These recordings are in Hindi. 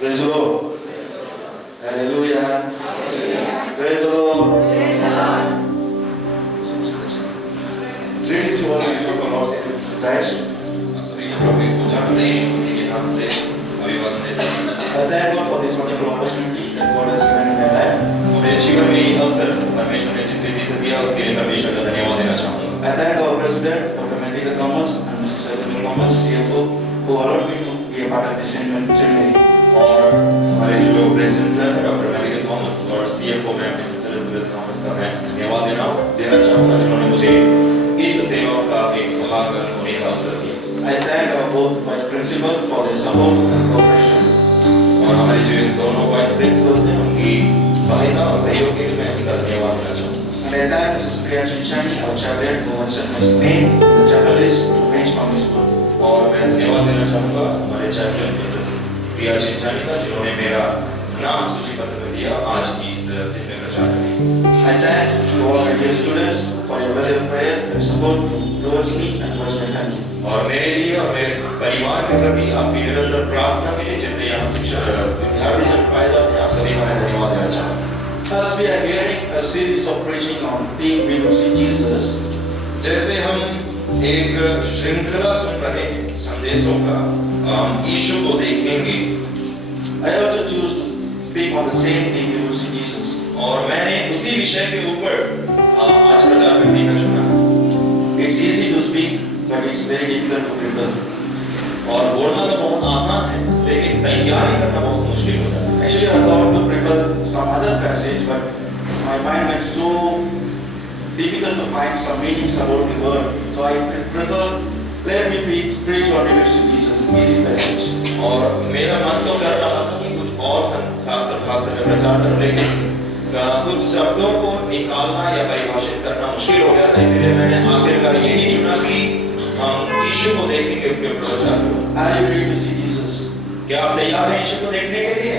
Praise the Lord. Hallelujah. Praise the Lord. Greetings to all the people of our Lord Christ. I thank God for this wonderful opportunity that God has given in my life. मेरे जीवन में ये अवसर परमेश्वर ने जिस रीति से दिया उसके लिए परमेश्वर का धन्यवाद देना चाहूँगा। I thank our President, Dr. Medika Thomas and Mrs. Elizabeth Thomas, CFO, who allowed me to be a part of this ceremony. और हमारे जो प्रेसिडेंट सर हैं डॉक्टर मेडिका थॉमस और सीएफओ में मिसेस एलिजाबेथ थॉमस का मैं धन्यवाद देना चाहूँगा जिन्होंने मुझे इस सेवा का एक भाग होने का अवसर दिया। I thank our both vice principal for their support and cooperation. और हमारे जो दोनों वाइस प्रिंसिपल्स हैं उनकी सहायता और सहयोग के लिए मैं उनका धन्यवाद देना चाहूँगा। And I thank Mrs. Priya Chinchani, our chaplain, who has set my name on the chapel list to preach from his book. और मैं धन्यवाद देना चाहूँगा हमारे chaplain मिसेस प्रिया चिंचानी का जिन्होंने मेरा नाम सूचीबद्ध कर दिया आज इस दिन में प्रचार करें। I thank you all my dear students for your valuable prayer and support towards me and towards my family. और मेरे लिए और मेरे परिवार के प्रति आपकी निरंतर प्रार्थना के लिए जितने यहाँ शिक्षक विद्यार्थी जन पाए जाते हैं आप सभी को मैं धन्यवाद देना चाहूँगा। As we are hearing a series of preaching on theme we will see Jesus, जैसे हम एक श्रृंखला सुन रहे हैं संदेशों का यीशु को देखेंगे। I also choose to speak on the same theme we will see Jesus. और मैंने उसी विषय के ऊपर आज प्रचार करने का चुना। It's easy to speak, but it's very difficult to prepare. और बोलना तो बहुत आसान है लेकिन तैयारी करना बहुत मुश्किल होता है। Actually, I thought to prepare some other passage, but my mind went so difficult to find some meanings about the word. So I prefer let me preach on Jesus, easy passage. और मेरा मन तो कर रहा था कि कुछ और शास्त्र भाग से मैं प्रचार करूं लेकिन कुछ शब्दों को निकालना या परिभाषित करना मुश्किल हो गया था इसलिए मैंने आखिरकार यही चुना कि हम यीशु को देखेंगे उसके ऊपर प्रचार करें। Are you ready to see Jesus? क्या आप तैयार हैं यीशु को देखने के लिए?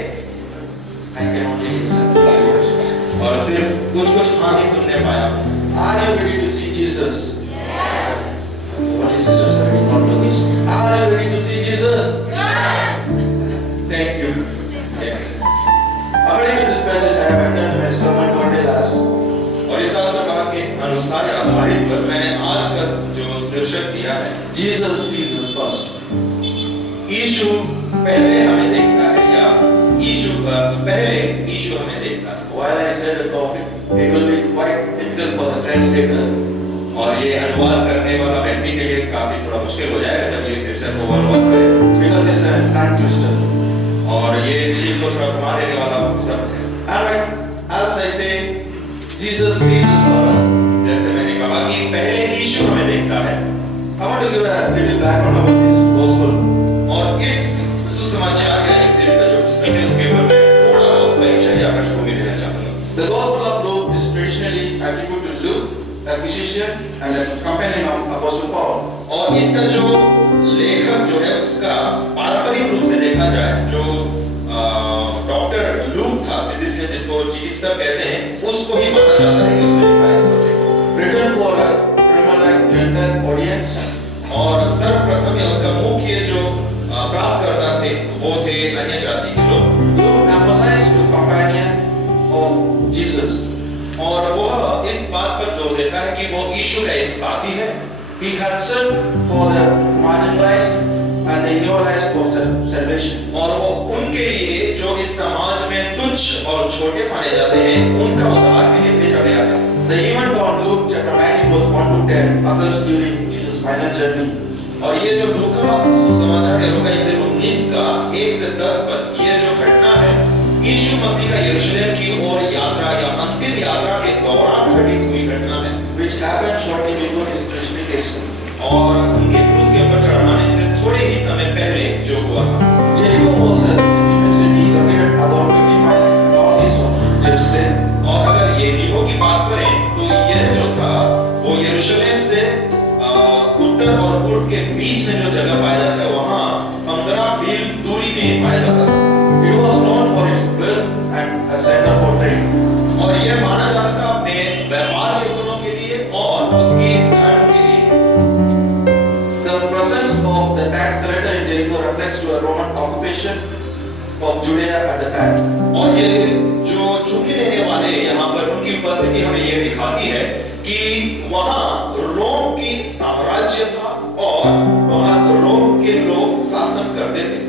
I can only listen to your voices. और सिर्फ कुछ हाँ ही सुनने पाया। Are you ready to see Jesus? Yes. Only sisters are ready to do this. Are you ready to see Jesus? Yes. Thank you. Yes. According to this passage, I have entered my sermon for the last. और इस शास्त्र भाग के अनुसार आधारित पर मैंने आज का जो शीर्षक दिया है Jesus sees us first. यीशु पहले हमें देखता है या पहले यीशु हमें देखता है। While I said the topic, it will be quite difficult for the translator. और ये अनुवाद करने वाला व्यक्ति के लिए काफी थोड़ा मुश्किल हो जाएगा जब ये शीर्षक को अनुवाद करे। Because it's a tongue twister. और ये चीज को थोड़ा घुमा देने वाला शब्द है। And as I say, Jesus sees us first. जैसे मैंने कहा कि पहले यीशु हमें देखता है। I want to give a little background about this gospel. और इस सुसमाचार या इंजील का जो पुस्तक है उसके ऊपर मैं थोड़ा परिचय या पृष्ठभूमि देना चाहूँगा। The Gospel of Luke is traditionally attributed to Luke, a physician and a companion of Apostle Paul. और इसका जो लेखक जो है उसका पारंपरिक रूप से देखा जाए जो डॉक्टर लूक था फिजिशियन जिसको चिकित्सक कहते हैं उसको ही माना जाता है कि उसने लिखा है इस संदेश को। Written for a Roman Gentile audience. और सर्वप्रथम या उसका मुख्य जो प्राप्तकर्ता थे वो थे अन्य जाति के लोग। Luke emphasized to companion of Jesus. और वह इस बात पर जोर देता है कि वो यीशु का एक साथी है। He had served for the marginalized and the ignoranced of salvation. और वो उनके लिए जो इस समाज में तुच्छ और छोटे माने जाते हैं उनका उद्धार के लिए भेजा गया था। The event on Luke chapter 19 verse 1 to 10 occurs during Jesus' final journey. और ये जो लूका सुसमाचार या लूका इंजील 19 का 1 से 10 पर ये जो घटना है यीशु मसीह का यरूशलेम की ओर यात्रा या अंतिम यात्रा के दौरान घटित हुई घटना है Which happened shortly before his crucifixion. और उनके क्रूस के ऊपर चढ़ाने से थोड़े ही समय पहले जो हुआ था। Jericho was a significant city located about 50 miles northeast of Jerusalem. और अगर यरीहो की बात करें तो यह जो था वो यरूशलेम से उत्तर और पूर्व के बीच में जो जगह पाया जाता है वहाँ 15 मील दूरी में पाया जाता था। It was known for its wealth and a center for trade. और यह माना जाता था अपने व्यापार के गुणों के लिए और उसकी धर्म के लिए। The presence of the tax collector in Jericho reflects to a Roman occupation of Judea at the time. और ये जो चुंगी लेने वाले यहाँ पर उनकी उपस्थिति हमें ये दिखाती है कि वहाँ रोम की साम्राज्य था और वहाँ रोम के लोग शासन करते थे,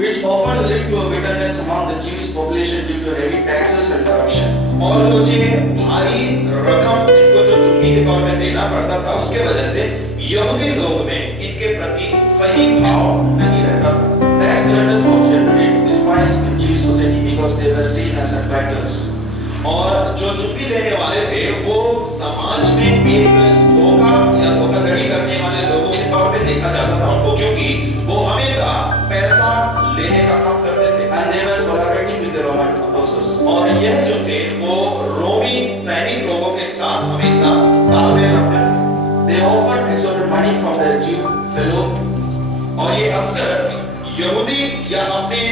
which often led to a bitterness among the Jewish population due to heavy taxes and corruption. और मुझे भारी रकम इनको जो चुंगी के तौर पे देना पड़ता था उसके वजह से यहूदी लोग में इनके प्रति सही भाव नहीं रहता था। Tax collectors were generally despised in Jewish society because they were seen as attractors. और जो चुंगी लेने वाले थे वो समाज में एक धोखा या धोखाधड़ी करने वाले लोगों के तौर पे देखा जाता था उनको, क्योंकि वो हमेशा पैसा लेने का काम करते थे And they were collaborating with the Roman oppressors. और यह जो थे वो रोमी सैनिक लोगों के साथ हमेशा तालमेल रखते थे। They often extorted money from their Jew fellow, और ये अक्सर यहूदी या अपने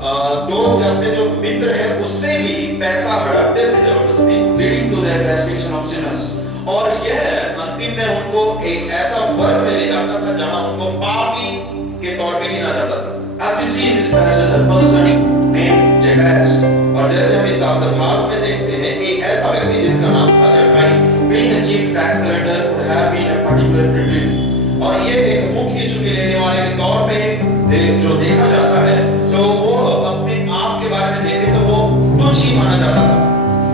दोस्त या अपने जो मित्र है उससे भी पैसा हड़पते थे जबरदस्ती, leading to their classification of sinners. और यह अंतिम में उनको एक ऐसा वर्ग में ले जाता था जहां उनको पापी के तौर पे गिना जाता था। As we see in this passage, a person named Jackass, और जैसे हम इस शास्त्र भाग में देखते हैं एक ऐसा व्यक्ति जिसका नाम था जक्काई, being a chief tax collector, would have been a particular privilege. और ये एक मुख्य चुंगी लेने वाले के तौर पे जो देखा जाता है तो वो अपने आप के बारे में देखे तो वो तुच्छ ही माना जाता था।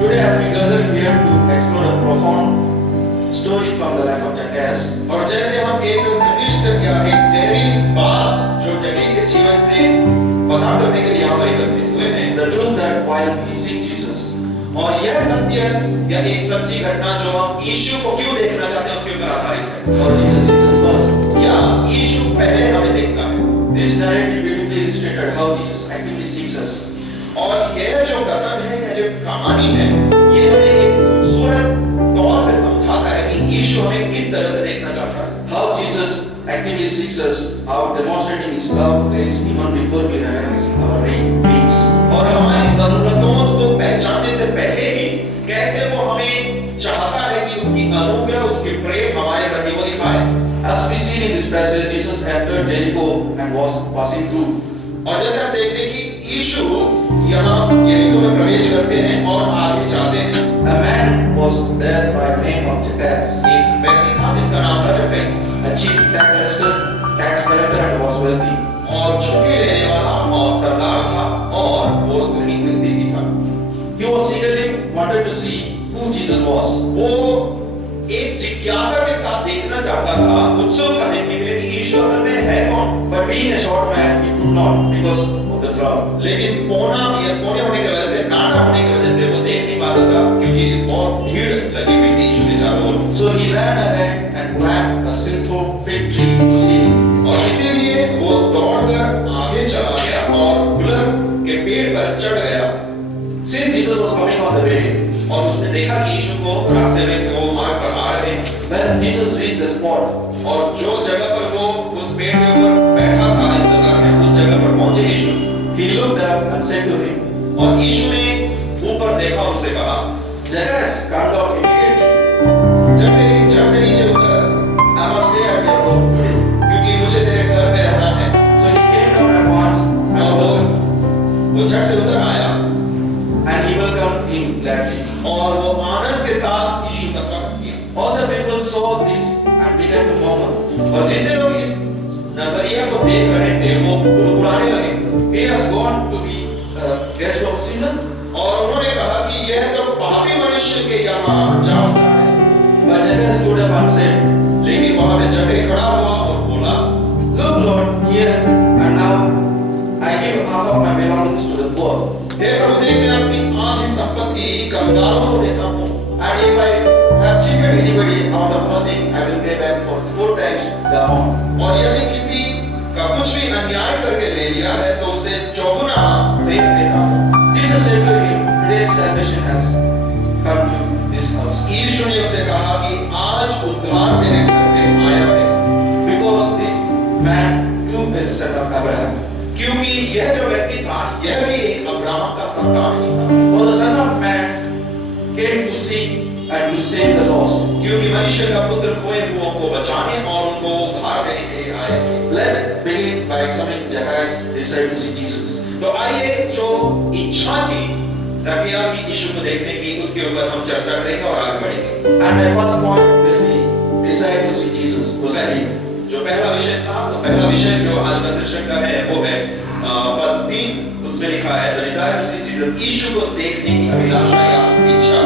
Today, as we gather here to explore a profound story from the life of Jackass, और जैसे हम एक घनिष्ठ या एक गहरी बात जो जक्काई के जीवन से पता करने के लिए यहाँ पर एकत्रित हुए हैं, the truth that while we seek Jesus, और यह सत्य या एक सच्ची घटना जो हम यीशु को क्यों देखना चाहते हैं उसके ऊपर आधारित है, or Jesus sees us first. या यीशु पहले हमें देखता है। This narrative beautifully illustrated how Jesus actively seeks us. और यह जो कथन है या जो कहानी है ये हमें एक खूबसूरत तौर से समझाता है कि यीशु हमें किस तरह से देखना चाहता है, How Jesus actively seeks us, how demonstrating His love, grace, even before we realize our needs. और हमारी जरूरतों को पहचानने से पहले ही कैसे वो हमें चाहता है कि उसकी अनुग्रह उसकी प्रेम हमारे प्रति वो दिखाए। As we see in this passage, Jesus entered Jericho and was passing through. और जैसे हम देखते हैं कि यीशु यहाँ यरीको में प्रवेश करते हैं और आगे जाते हैं। A man was there by name of Jackass, एक व्यक्ति था जिसका नाम था जक्काई, a chief tax collector, and was wealthy. और चुंगी लेने वाला और सरदार था और वो धनी व्यक्ति भी था। He was eagerly wanted to see who Jesus was. वो एक जिज्ञासा के साथ देखना चाहता था, उत्सुक था देखने के लिए कि यीशु असल में है कौन। But being a short man, he could not because of the crowd. लेकिन पौने होने की वजह से, नाटा होने की वजह से वो देख नहीं पाता था क्योंकि बहुत भीड़ लगी हुई थी यीशु के चारों ओर। So he ran ahead and climbed a sinful fig tree to see him. और इसीलिए वो दौड़कर आगे चला गया और गुलर के पेड़ पर चढ़ गया। Since Jesus was coming on the way, और उसने देखा कि यीशु को रास्ते में वो मार्ग पर आ रहे हैं। when Jesus reached the spot, और जो जगह पर वो उस पेड़ के ऊपर बैठा था इंतजार में, उस जगह पर पहुंचे यीशु। he looked up and said to him, और यीशु ने ऊपर देखा और उसे कहा, Jackass, come down immediately. जक्काई झट से नीचे उतर, I must stay at your home today. क्योंकि मुझे तेरे घर पे रहना है। So he came down at once and और welcomed, वो झट से उतर आया and he welcomed him gladly. और वो आनंद के साथ यीशु का स्वागत किया। All the people saw this and began to murmur, और जितने लोग इस नजरिया को देख रहे थे वो बुड़बुड़ाने लगे he has gone to be a guest of a sinner. और उन्होंने कहा कि यह तो पापी मनुष्य के यहाँ जा उतरा है। But Jackass stood up and said, लेकिन वहां पे जक्काई खड़ा हुआ और बोला, Look, Lord, here and now I give half of my belongings to the poor. हे प्रभु देख, मैं अपनी आधी संपत्ति कंगालों को देता हूँ। And if I have cheated anybody out of nothing, I will pay back for 4 times the amount. और यदि किसी का कुछ भी अन्याय करके ले लिया है तो उसे चौगुना फेंक देता हूँ। Jesus said to him, Today's salvation has come to this house. यीशु ने उसे कहा कि आज उद्धार तेरे घर में आया है, Because this man too is a son of Abraham. क्योंकि यह जो व्यक्ति था यह भी एक अब्राहम का संतान ही था। For the Son of Man came to seek and to save the lost. क्योंकि मनुष्य का पुत्र खोए हुओं को बचाने और उनको उद्धार देने के लिए आए। Let's begin by examining Zacchaeus' desire to see Jesus. तो आइए जो इच्छा थी जकिया की यीशु को देखने की, उसके ऊपर हम चर्चा करेंगे और आगे बढ़ेंगे। And my first point will be desire to see Jesus. Verse 3. जो पहला विषय था, तो पहला विषय जो आज का सेशन का है वो है पद 3, उसमें लिखा है the desire to see Jesus, यीशु को देखने की अभिलाषा या इच्छा।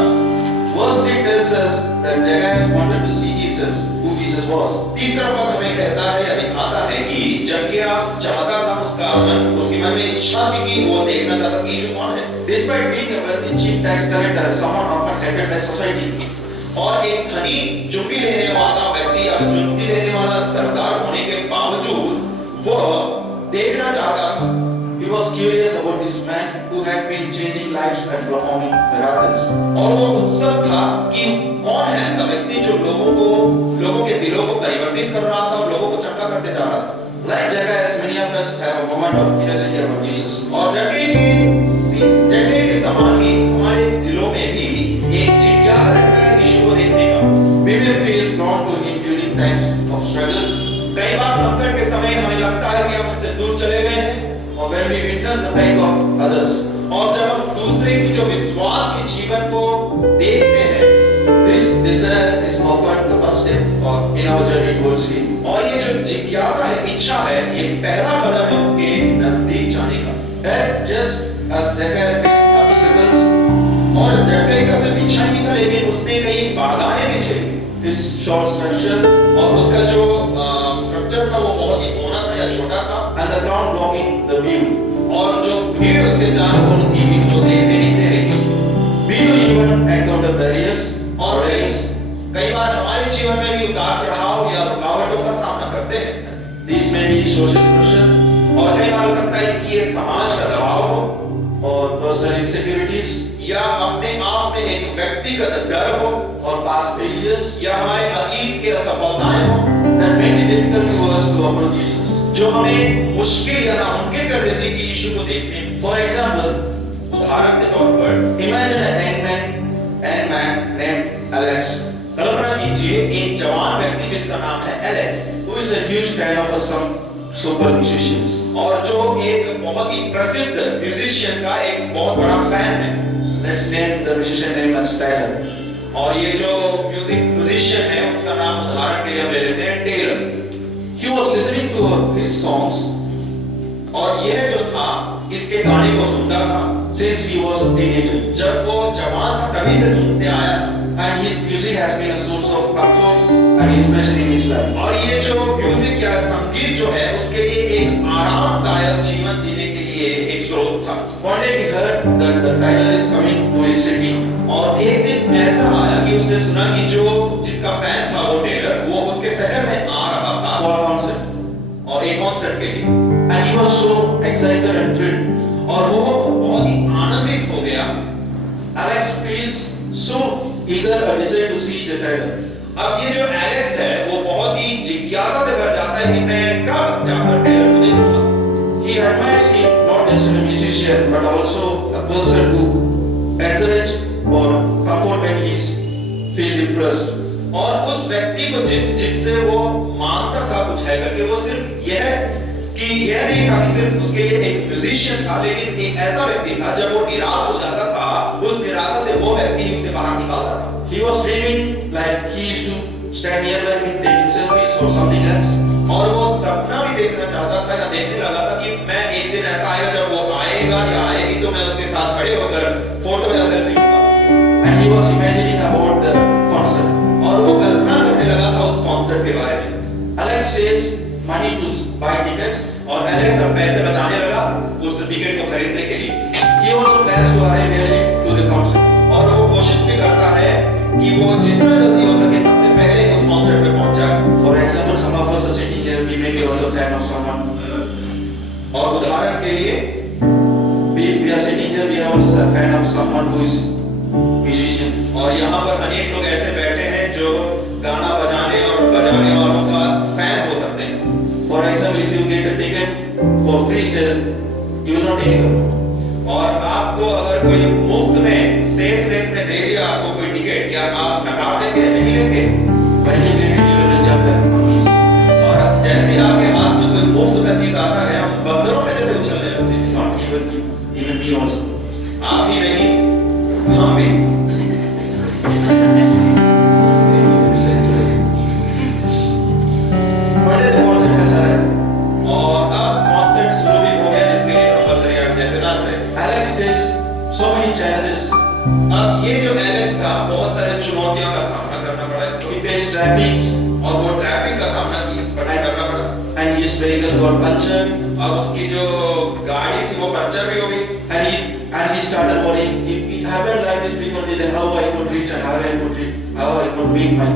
Verse 3 tells us that Zacchaeus wanted to see Jesus, who Jesus was. तीसरा पद हमें कहता है या दिखाता है कि जकिया चाहता था, उसके मन में इच्छा थी कि वो देखना चाहता कि यीशु कौन है। Despite being a wealthy chief tax collector, someone often hated by society, और एक धनी चुंबी लेने वाला व्यक्ति या चुंबी लेने वाला सरदार होने के बावजूद वो देखना चाहता था। he was curious about this man who had been changing lives and performing miracles. और वो उत्सुक था कि कौन है ऐसा व्यक्ति जो लोगों के दिलों को परिवर्तित कर रहा था और लोगों को चंगा करते जा रहा था। Like Zacchaeus, many of us have a moment of curiosity about Jesus. और जगह के समान ही हमारे दिलों में भी एक जिज्ञासा रहता है यीशु को देखने का। We may feel drawn to him during times of struggles, कई बार संकट के समय हमें लगता है कि हम उससे दूर चले गए हैं, or when we witness the faith of others. और जब हम दूसरे की जो विश्वास के जीवन को देखते हैं, This desire is often the first step in our journey towards him. और ये जो जिज्ञासा है, इच्छा है, ये पहला कदम है उसके नजदीक जाने का। And just as Zacchaeus faced obstacles, और जक्कई का सिर्फ इच्छा ही नहीं था, लेकिन उसने कई बाधाएं भी झेली। his short stature और उसका जो स्ट्रक्चर था वो बहुत ही कोना था या छोटा था, and the ground blocking the view. और जो भीड़ उसके चारों ओर थी जो देखने नहीं दे रही थी उसको। We do even encounter barriers और or ways. कई बार हमारे जीवन में भी उतार चढ़ाव या रुकावटों का सामना करते हैं, These may be social pressure और कई बार हो सकता है कि ये समाज का दबाव हो or personal insecurities या अपने आप में एक व्यक्तिगत डर हो or past failures या हमारे अतीत के असफलताएं हो that make it difficult for us to approach Jesus. जो हमें मुश्किल या नामुमकिन कर देती है कि यीशु को देखने में। For example, उदाहरण के तौर पर imagine a young man named Alex, कल्पना कीजिए एक जवान व्यक्ति जिसका नाम है Alex, who is a huge fan of some super musicians. और जो एक बहुत ही प्रसिद्ध म्यूजिशियन का एक बहुत बड़ा फैन है। Let's name the musician name as Tyler. और ये जो म्यूजिशियन है उसका नाम उदाहरण के लिए हम ले लेते हैं Taylor. He was listening to his songs और यह जो था इसके गाने को सुनता था since he was a teenager, जब वो जवान था, तभी से सुनते आया, and his music has been a source of comfort and inspiration in his life. और ये जो म्यूजिक या संगीत जो है उसके लिए एक आरामदायक जीवन जीने के लिए एक स्रोत था। One day he heard that the Tyler is coming to his city, और एक दिन ऐसा आया कि उसने सुना कि जो जिसका फैन था वो टेलर वो उसके शहर में आ रहा था for a concert, और एक कॉन्सर्ट के लिए, and he was so excited and thrilled. और वो बहुत ही आनंदित हो गया। Alex feels so eager a desire to see the Tyler. अब ये जो एलेक्स है वो बहुत ही जिज्ञासा से भर जाता है कि मैं कब जाकर टेलर को देखूंगा। He admires him not just as a musician but also a person who encourages or comfort when he feel depressed. और उस व्यक्ति को जिससे वो मानता था कुछ है करके, वो सिर्फ यह नहीं था कि सिर्फ उसके लिए एक म्यूजिशियन था, लेकिन एक ऐसा व्यक्ति था जब वो निराश हो जाता था, उस निराशा से वो व्यक्ति ही उसे बाहर निकालता था। He was dreaming like he used to stand nearby him taking selfies or something else. और वो सपना भी देखना चाहता था या देखने लगा था कि मैं एक दिन ऐसा आएगा जब वो आएगा या आएगी तो मैं उसके साथ खड़े होकर फोटो या सेल्फी लूंगा। And he was imagining about the concert. और वो कल्पना करने लगा था उस कॉन्सर्ट के बारे में। Alex saves money to buy tickets. और एलेक्स अब पैसे बचाने लगा उस टिकट को खरीदने के लिए। He also plans to arrive early to the concert. और वो कोशिश भी करता है कि वो जितना जल्दी हो सके सबसे पहले उस कॉन्सर्ट में पहुंच जाए। For example, some of us are sitting here, we may be also fan of someone. और उदाहरण के लिए We are sitting here, we are also a fan of someone who is musician. और यहाँ पर अनेक लोग ऐसे बैठे हैं जो गाना बजाने वालों का फैन हो सकते हैं। For example, if you get a ticket for free sale, you will not take it up. और आपको अगर कोई मुफ्त में सेफ रेट में दे दिया आपको कोई टिकट, क्या आप नकार देंगे? नहीं लेंगे। When you get it, you will jump like monkeys. और जैसे आपके हाथ में कोई मुफ्त का चीज आता है even me also. आप ही नहीं, हम भी। One day the concert has arrived. और अब कॉन्सर्ट शुरू भी हो गया जिसके लिए हम बद्रियां जैसे नाच रहे। Alex faced so many challenges. अब ये जो एलेक्स था बहुत सारे चुनौतियों का सामना करना पड़ा इसको He faced traffic, और वो ट्रैफिक का सामना करना पड़ा and his vehicle got punctured. अब उसकी जो गाड़ी थी वो पंचर भी हो गई And he started worrying. If it happened like this frequently, then how I could reach and how I could meet my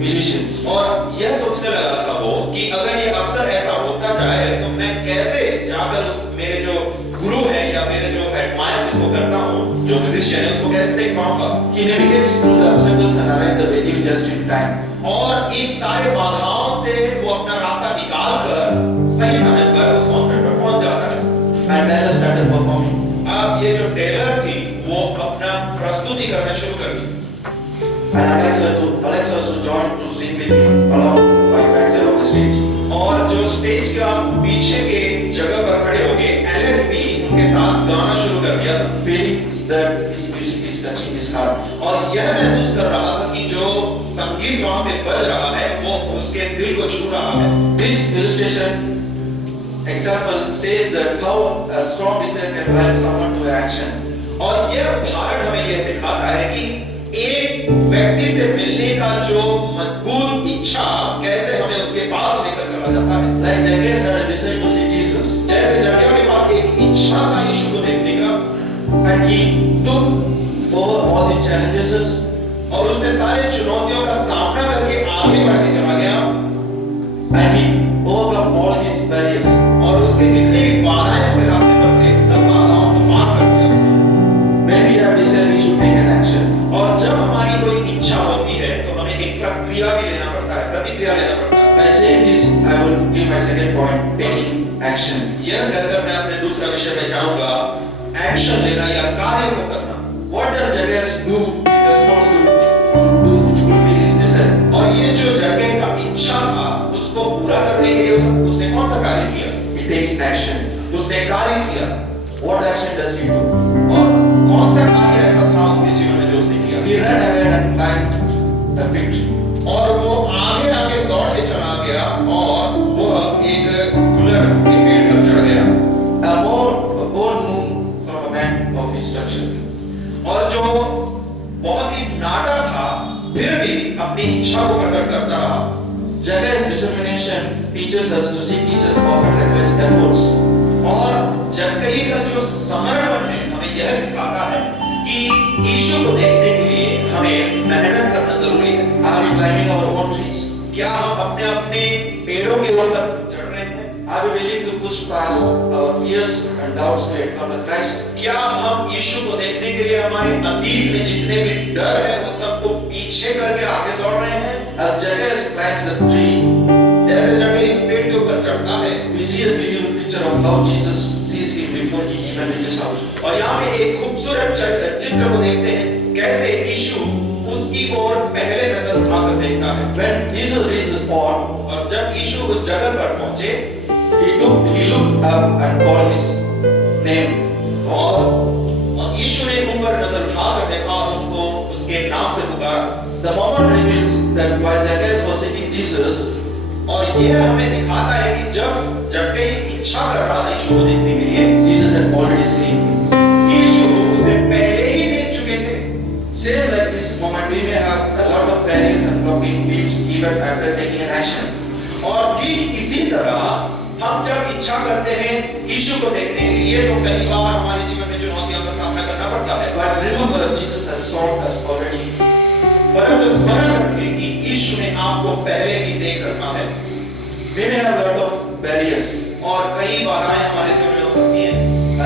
musician. और यह सोचने लगा था वो कि अगर ये अक्सर ऐसा होता जाए तो मैं कैसे जाकर उस मेरे जो गुरु है या मेरे जो एडमायर जिसको करता हूँ जो म्यूजिशियन है उसको कैसे देख पाऊंगा। He navigates through the obstacles and arrives the venue just in time. और इन सारे बाधाओं से वो अपना रास्ता निकाल कर सही समय पर उस कॉन्सर्ट पर पहुंच जाता है। And Tyler started performing. अब ये जो टेलर थी वो अपना प्रस्तुति करना शुरू कर दी And Alex also joined to sing with him along by backside of the stage. और जो स्टेज का पीछे के जगह पर खड़े हो गए एलेक्स भी उनके साथ गाना शुरू कर दिया था Feeling that his music is touching his heart. और यह महसूस कर रहा था कि जो संगीत वहां पे बज रहा है वो उसके दिल को छू रहा है। This illustration example says that how a strong desire can drive someone to action. और यह उदाहरण हमें यह दिखाता है कि एक व्यक्ति से मिलने का जो मजबूत इच्छा कैसे हमें उसके पास लेकर चला जाता है। Like Zacchaeus had a desire to see Jesus, जैसे जक्किया के पास एक इच्छा था यीशु को देखने का and he took over all the challenges और उसने सारे चुनौतियों का सामना करके आगे बढ़ते चला गया and he overcome all his barriers. और उसके जितने भी बाधाएं उसके रास्ते पर थे सब बाधाओं को पार कर दिया उसने। When we have desire, we should take an action. और जब हमारी कोई इच्छा होती है तो हमें एक प्रक्रिया भी लेना पड़ता है प्रतिक्रिया लेना पड़ता है। By saying this, I will give my second point: taking action. यह कहकर मैं अपने दूसरा विषय में जाऊंगा एक्शन लेना या कार्य को करना। What does Zacchaeus do in response to fulfill his desire? और ये जो जगह का इच्छा था उसको पूरा करने के लिए उसने कौन सा कार्य किया? He takes action. उसने कार्य किया What action does he do? और कौन सा कार्य ऐसा था उसके जीवन में जो उसने किया? He ran ahead and climbed a fig tree. और वो आगे आगे दौड़ के चला गया और वो एक गुलर के पेड़ पर चढ़ गया A bold move from a man of his structure. और जो बहुत ही नाटा था फिर भी अपनी इच्छा को प्रकट करता रहा। Zacchaeus' determination teaches us to seek Jesus often requires efforts. और जक्कई का जो समर्पण है हमें यह सिखाता है कि यीशु को देखने के लिए हमें मेहनत करना जरूरी है। Are we climbing our own trees? क्या हम अपने अपने पेड़ों के ऊपर चढ़ रहे हैं? Are we willing to push past our fears and doubts to encounter Christ? क्या हम यीशु को देखने के लिए हमारे अतीत में जितने भी डर है वो सबको पीछे करके आगे दौड़ रहे हैं? As Zacchaeus climbs the tree, जैसे जक्कई इस पेड़ के ऊपर चढ़ता है we see a beautiful picture of how Jesus sees him before he even reaches out. और यहाँ पे एक खूबसूरत चित्र को देखते हैं कैसे यीशु उसकी ओर पहले नजर उठाकर देखता है। When Jesus reached the spot, और जब यीशु उस जगह पर पहुंचे he looked up and called his name. और यीशु ने ऊपर नजर उठाकर देखा और उनको उसके नाम से पुकारा। The moment reveals that while Zacchaeus was seeking Jesus, और यह हमें दिखाता है कि जब जक्कई इच्छा कर रहा था यीशु को देखने के लिए Jesus had already seen him. यीशु उसे पहले ही देख चुके थे। Same like this moment, we may have a lot of barriers and blocking beliefs even after taking an action. और ठीक इसी तरह हम जब इच्छा करते हैं यीशु को देखने के लिए तो कई बार हमारे जीवन में चुनौतियों का सामना करना पड़ता है। But remember, Jesus has sought us already. परंतु स्मरण रखें कि यीशु ने आपको पहले ही देख रखा है। We may have a lot of barriers और कई बाधाएं हमारे जीवन में हो सकती हैं।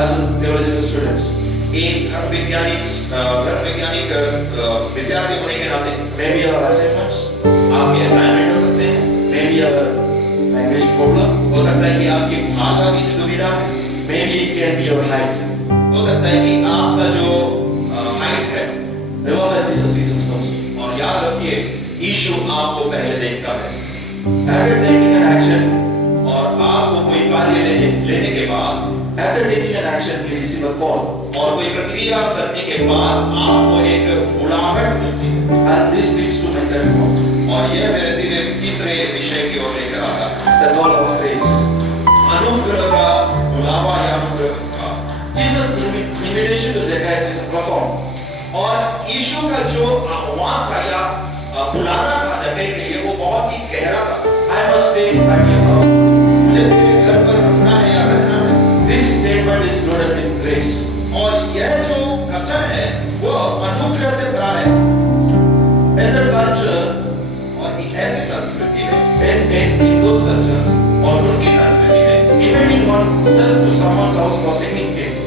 as theological students. एक धर्म वैज्ञानिक विद्यार्थी होने के नाते Maybe our assignments, आपके असाइनमेंट हो सकते हैं, maybe our language problem, हो सकता है कि आपकी भाषा की दुविधा है, maybe it can be your height. हो सकता है कि आपका जो हाइट है। Remember, Jesus sees us first. और याद रखिए यीशु आपको पहले देखता है। After taking an action, और आपको कोई कार्य लेने के बाद After taking an action, we receive a call. और कोई प्रक्रिया करने के बाद आपको एक बुलाहट मिलती है। And this leads to my third point. और यह मेरे तीसरे विषय की ओर लेकर आता है। The call of grace. अनुग्रह का बुलावा या अनुग्रह का। Jesus' invitation to Zacchaeus is profound. और यीशु का जो आह्वान था या बुलाना था जगह के लिए वो बहुत ही गहरा था। I must stay at your house. मुझे तेरे घर पर रुकना है या रहना है। This statement is loaded with grace. और यह जो कथन है वो अनुग्रह से भरा है। In the culture, और एक ऐसी संस्कृति है in those cultures, और उनकी संस्कृति में inviting oneself to someone's house for significant.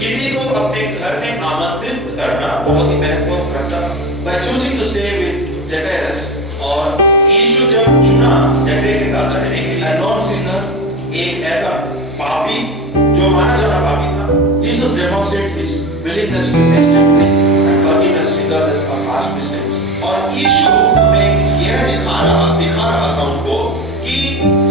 किसी को अपने घर में आमंत्रित करना बहुत ही महत्वपूर्ण करता था। By choosing to stay with Zacchaeus, और यीशु जब चुना जगह के साथ रहने के a लिए non-sinner, एक ऐसा पापी जो माना जाना पापी था, Jesus demonstrated his willingness to accept grace and forgiveness regardless of past mistakes. और यीशु हमें यह दिखा रहा था उनको कि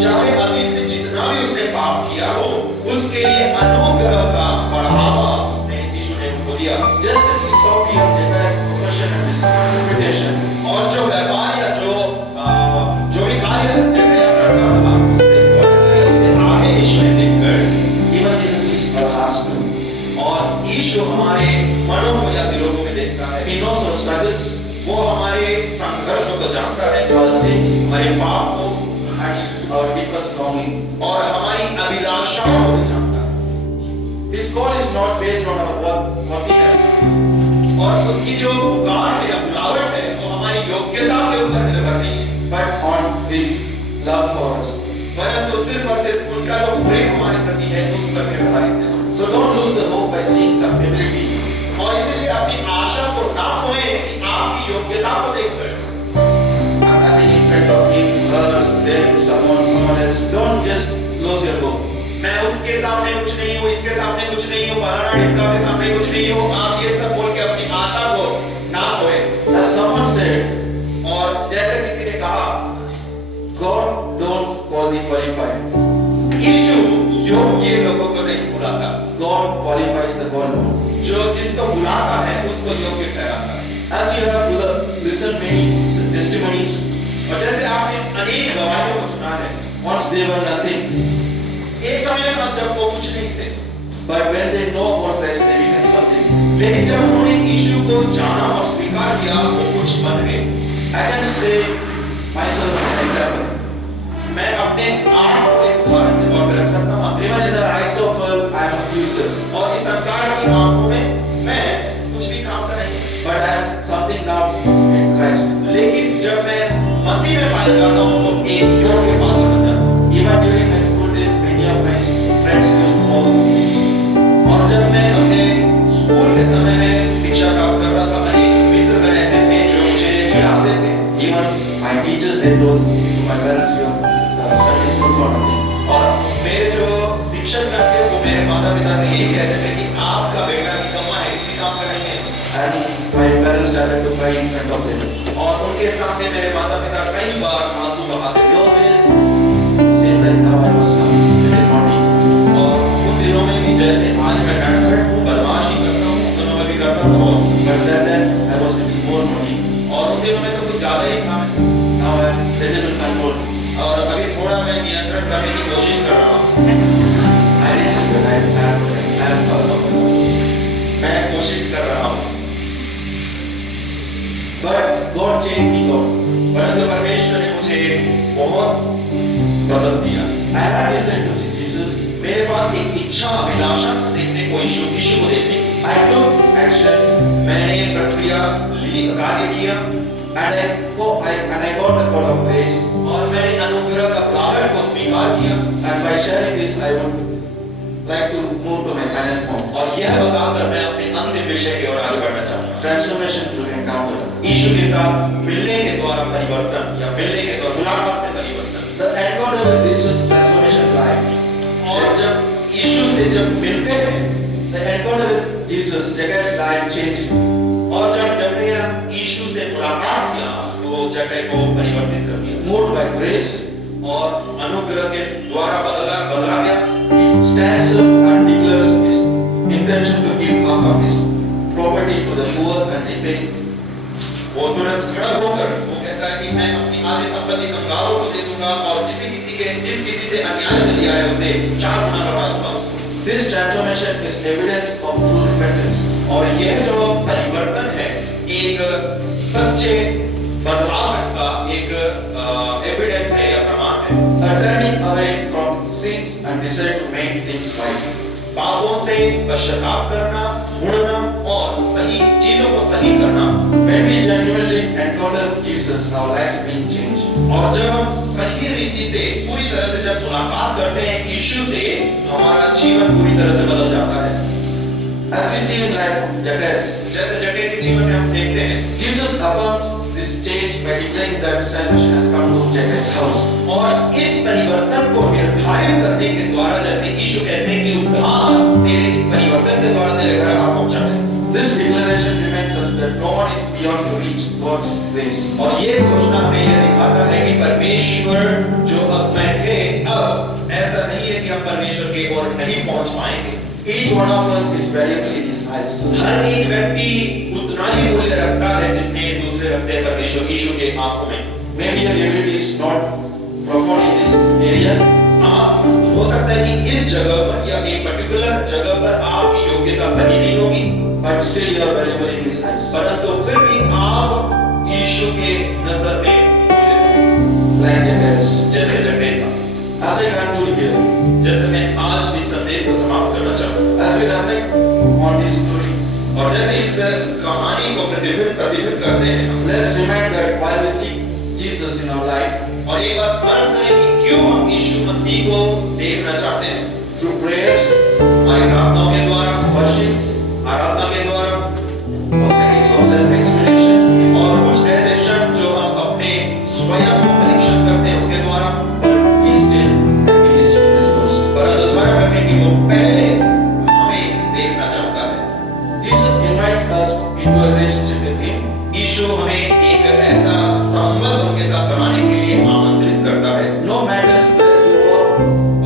चाहे अतीत में जितना भी उसने पाप किया हो उसके लिए अनुग्रह का बढ़ावा उसने यीशु ने उनको दिया। Just as he saw beyond Zacchaeus' profession and his reputation, और जो व्यापार या जो भी कार्य जगह करता था उससे आगे यीशु ने देखकर even Jesus sees our hearts too. और यीशु हमारे मनों को या दिलों को भी देखता है। He knows our struggles, वो हमारे संघर्षों को जानता है, our sins, हमारे पाप को and our deepest longing. और हमारी अभिलाषाओं को भी जानता है। His call is not based on our worthiness, और उसकी जो पुकार है या बुलावट है वो हमारी योग्यता के ऊपर निर्भर नहीं है, but on his love for us. परंतु सिर्फ और सिर्फ उनका जो प्रेम हमारे प्रति है उस पर निर्धारित है। So don't lose the hope by seeing some ability. और इसलिए अपनी आशा को ना खोएं कि आपकी योग्यता को देखकर I'm nothing in front of him, hers, them, someone else. Don't just close your hope. मैं उसके सामने कुछ नहीं हूँ, इसके सामने कुछ नहीं हूँ, फलाना ढिमका के सामने कुछ नहीं हूँ। आप ये सब बोल के अपनी आशा को ना खोएं। As someone said, और जैसे किसी ने कहा, God don't call the qualified. यीशु योग्य लोगों को नहीं बुलाता, God qualifies the called one. जो जिसको बुलाता है उसको योग्य ठहराता है। As you have listened many testimonies, और जैसे आपने अनेक गवाहियों को सुना है, once they were nothing, एक समय था जब वो कुछ नहीं थे, but when they know about Christ, they become something. लेकिन जब उन्होंने यीशु को जाना और स्वीकार किया वो कुछ बन गए। I can say myself as an example. मैं अपने आप को एक उदाहरण के तौर पर रख सकता हूँ। Even in the eyes of world, I am useless. और इस संसार की आंखों में मैं कुछ भी काम कर नहीं, But I am something now in Christ. लेकिन जब मैं मसीह में पाया जाता हूँ तो एक योग्य पात्र बन जाता हूँ। Even during my school days, many of my friends used to mock me. और जब मैं अपने स्कूल के समय में शिक्षा प्राप्त कर रहा था, अनेक मित्रगण ऐसे थे जो मुझे चिढ़ाते थे। Even my teachers, they told to my parents, you study school for nothing. और मेरे जो शिक्षक थे वो मेरे माता पिता से यही कहते थे कि आपका बेटा निकम्मा है, किसी काम का नहीं है। And my parents started to cry in front of them. और उनके सामने मेरे माता पिता कई बार आंसू बहाते They थे। always say that now I was little naughty. और उन दिनों में भी जैसे आज मैं नटखट हूँ, बदमाशी करता हूँ, उन दिनों में भी करता था। But then I was little more naughty. और उन दिनों में तो कुछ ज्यादा ही था। Now I am little control. और अभी थोड़ा मैं नियंत्रण करने की कोशिश कर रहा हूँ। I didn't say that I am awesome. मैं कोशिश कर रहा हूँ। But God changed me, Lord. परंतु परमेश्वर ने मुझे बहुत बदल दिया। I had desire to see Jesus. मेरे पास एक इच्छा अभिलाषा देखने को यीशु को देखने की। I took action मैंने प्रक्रिया ली, कार्य किया and I got the call of grace. और मैंने अनुग्रह का बुलाहट को स्वीकार किया। And by sharing this, I would like to move to my final point. और यह बताकर मैं अपने अंतिम विषय की ओर आगे बढ़ना चाहूँगा। Transformation to encounter. यीशु के साथ मिलने के द्वारा परिवर्तन या मिलने के द्वारा मुलाकात से परिवर्तन। The encounter with Jesus transformation life. और जब यीशु से जब मिलते हैं, The encounter with Jesus, Zacchaeus' life changed. और जब जकरिया यीशु से मुलाकात किया तो जगह को परिवर्तित कर दिया Moved by grace, और अनुग्रह के द्वारा बदला गया। Jesus stands up and declares his intention to give half of his property to the poor and repay. वो तुरंत खड़ा होकर वो कहता है कि मैं अपनी आधी संपत्ति कंगालों को दे दूंगा और जिस किसी से अन्याय से लिया है उसे 4 गुना लौटा दूंगा उसको। This transformation is evidence of true repentance. और यह जो परिवर्तन है एक सच्चे बदलाव का एक एविडेंस है या प्रमाण है। A turning away from sins and desire to make things right. पापों से पश्चाताप करना, मुड़ना और सही चीजों को सही करना। When we genuinely encounter Jesus, our lives being changed. और जब हम सही रीति से पूरी तरह से जब मुलाकात करते हैं यीशु से, हमारा जीवन पूरी तरह से बदल जाता है। As we see in life of Jacques, जैसे जक्कई के जीवन में हम देखते हैं, Jesus affirms this change by declaring that salvation has come to Jacques' house. और इस परिवर्तन को निर्धारित करने के द्वारा जैसे यीशु कहते हैं कि उद्धार तेरे इस परिवर्तन के द्वारा तेरे घर आ पहुंचा है। This declaration reminds us that no one is beyond to reach God's grace. और ये घोषणा हमें यह दिखाता है कि परमेश्वर जो अब में थे, अब ऐसा नहीं है कि हम परमेश्वर के ओर नहीं पहुंच पाएंगे। Each one of us is valuable in His eyes. हर एक व्यक्ति उतना ही मूल्य रखता है जितने दूसरे रखते हैं परमेश्वर यीशु के आंखों में। Maybe your ability is not profound in this area, हो सकता है कि इस जगह पर या एक पर्टिकुलर जगह पर आपकी योग्यता सही नहीं होगी, but still you are valuable in His eyes. परंतु फिर भी आप यीशु के नजर में Like Jacques. जैसे जगह था। As I conclude here, जैसे मैं आज इस संदेश को समाप्त करना चाहूँगा, as we reflect on this story, और जैसे इस कहानी को प्रतिबिंबित करते हैं, let's remind that while we seek Jesus in our life, और एक बार स्मरण करें कि क्यों हम यीशु मसीह को देखना चाहते हैं। through prayers, हमारी प्रार्थनाओं के द्वारा, worship, आराधना के द्वारा or seconds of self-explanation, और कुछ ऐसे क्षण जो हम अपने स्वयं को परीक्षण करते हैं उसके द्वारा, but He still is first. परंतु स्मरण रखें कि वो पहले हमें देखना चाहता है। Jesus invites us into a relationship with Him. यीशु हमें एक ऐसा संबंध उनके साथ बनाने के लिए आमंत्रित करता है। No matters where you are,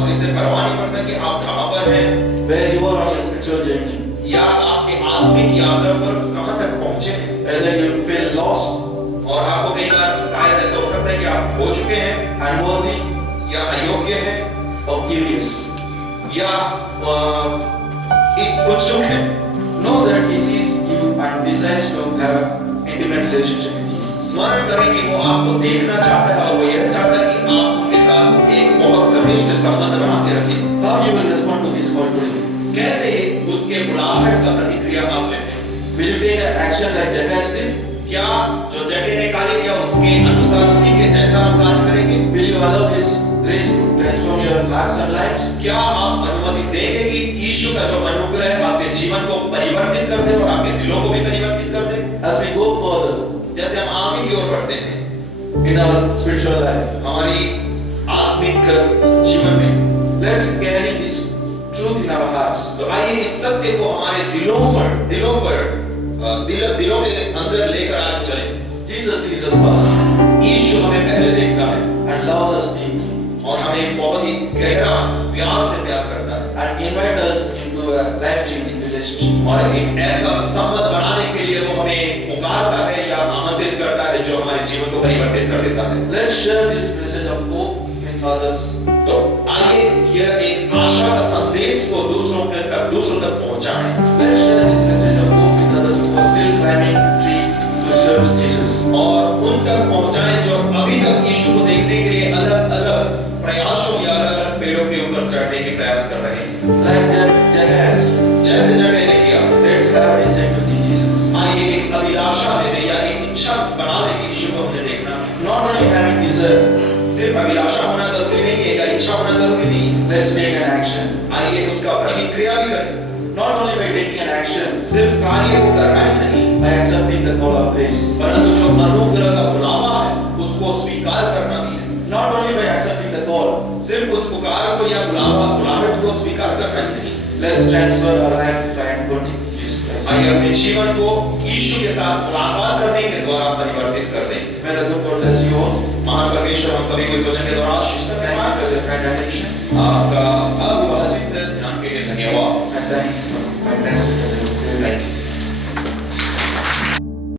और इससे परवाह नहीं पड़ता कि आप कहाँ पर हैं where you are on your spiritual journey, या आपके आत्मिक यात्रा पर कहाँ तक पहुँचे हैं। whether you feel lost, और आपको कई बार शायद ऐसा हो सकता है कि आप खो चुके हैं unworthy, या अयोग्य हैं or curious. या उत्सुक हैं। Know that He sees you and desires to have an intimate relationship with you. स्मरण करें कि वो आपको देखना चाहता है और वो यह चाहता है कि आप उनके साथ एक बहुत घनिष्ठ संबंध बना के रखें। How you will respond to His call today? कैसे उसके बुलाहट का प्रतिक्रिया आप लेते हैं? Will you take an action like Jacques did? क्या जो जगह ने कार्य किया उसके अनुसार उसी के जैसा आप कार्य करेंगे? Will you allow His grace to transform your hearts and lives? क्या आप अनुमति देंगे कि यीशु का जो अनुग्रह आपके जीवन को परिवर्तित कर दे और आपके दिलों को भी परिवर्तित कर दे? As we go further जैसे हम आगे की ओर बढ़ते हैं in our spiritual life, हमारी आत्मिक जीवन में, let's carry this truth in our hearts. तो आइए इस सत्य को हमारे दिलों के अंदर लेकर आगे चलें। Jesus is us first यीशु हमें पहले देखता है and loves us deeply और हमें बहुत ही गहरा प्यार से प्यार करता है and invite us into a life-changing relationship. और एक ऐसा संबंध बनाने के लिए वो हमें पुकारता है या आमंत्रित करता है जो हमारे जीवन को परिवर्तित कर देता है। Let's share this message of hope with others. तो आइए यह एक आशा का संदेश को दूसरों तक पहुंचाएं। Let's share this message of hope with others who are still climbing tree to serve Jesus. और उन तक पहुंचाएं जो अभी तक यीशु को देखने के लिए अलग-अलग प्रयासों या अलग-अलग पेड़ों के ऊपर चढ़ने के प्रयास कर रहे हैं। Like Jacques, जैसे जगह ने किया, let's have a desire to see Jesus. आइए एक अभिलाषा लेने या एक इच्छा बना ले कि यीशु को हमने देखना है। Not only having desire, सिर्फ अभिलाषा होना जरूरी नहीं है या इच्छा होना जरूरी नहीं है। let's take an action. आइए उसका प्रतिक्रिया भी करें। Not only by taking an action, सिर्फ कार्य को करना ही नहीं, by accepting the call of grace. परंतु जो अनुग्रह का बुलावा है उसको स्वीकार करना भी है। Not only by accepting the call, सिर्फ उस पुकार को या बुलाहट को स्वीकार करना ही नहीं, let's transfer our life by encountering Jesus Christ. आइए अपने जीवन को यीशु के साथ मुलाकात करने के द्वारा परिवर्तित कर दें। May the good God bless you all. महान परमेश्वर हम सभी को इस वचन के द्वारा आशीष दें। Thank you for your kind attention. आपका